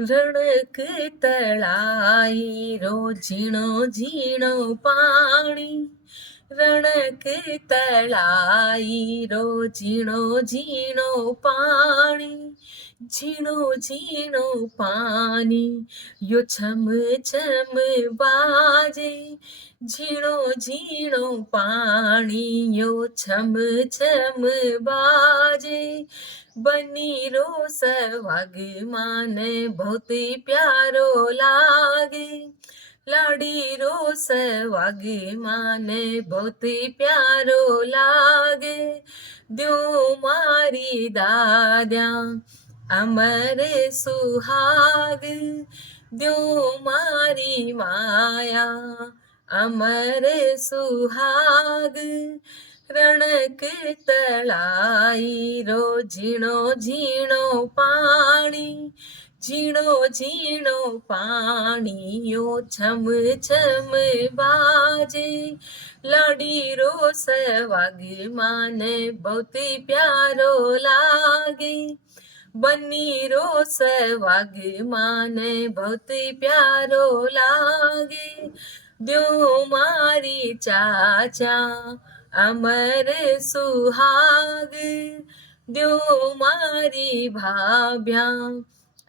रड़क तळाई रो झीणो झीणो पाणी, रड़क तळाई रो झीणो झीणो पाणी, झीणो झीणो पानी यो छम छम बाजे, झीणो झीणो पानी यो छम छम बाजे। बनी रो सवाग माने बहुत प्यारो लागे, लाडी रो सवाग माने बहुत प्यारो लागे। द्यो मारी दाद्या अमर सुहाग, द्यो मारी माया अमर सुहाग। रड़क तळाई रो झीणो झीणो पाणी, झीणो झीणो पानी यो छम छम बाजे। लाडी रो सवाग माने बहुत प्यारो लागे, बनी रो सवाग माने बहुत प्यारो लागे। द्यो मारी चाचा अमर सुहाग, द्यो मारी भाभ्या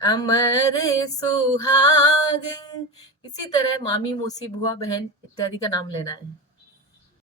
अमर सुहाग। इसी तरह मामी, मौसी, बुआ, बहन इत्यादि का नाम लेना है।